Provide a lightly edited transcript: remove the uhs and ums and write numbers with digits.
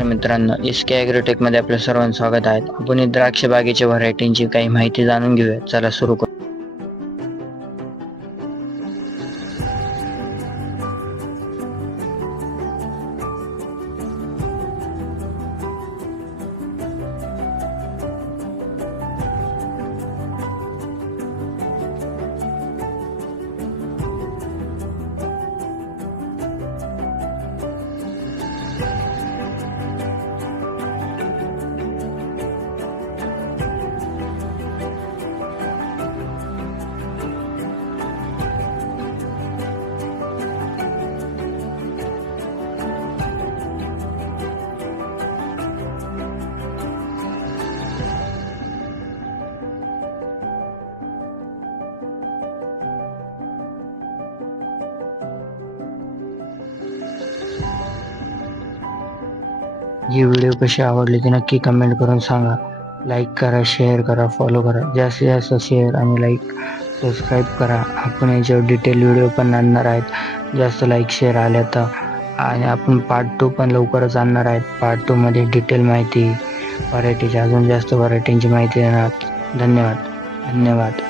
मित्रांनो, SK agrotech मध्ये आपलं सर्वांचं स्वागत आहे. आपण द्राक्ष बागेच्या व्हरायटींची काही माहिती जाणून घेऊया. चला सुरू करू. ही व्हिडिओ कशी आवडली ते नक्की कमेंट करून सांगा. लाईक करा, शेअर करा, फॉलो करा. जास्तीत जास्त शेअर आणि लाईक सबस्क्राईब करा. आपण याच्यावर डिटेल व्हिडिओ पण आणणार आहेत. जास्त लाईक शेअर आल्या तर आणि आपण पार्ट 2 पण लवकरच आणणार आहेत. पार्ट 2 मध्ये डिटेल माहिती, व्हरायटीची अजून जास्त व्हरायटींची माहिती देणार. धन्यवाद.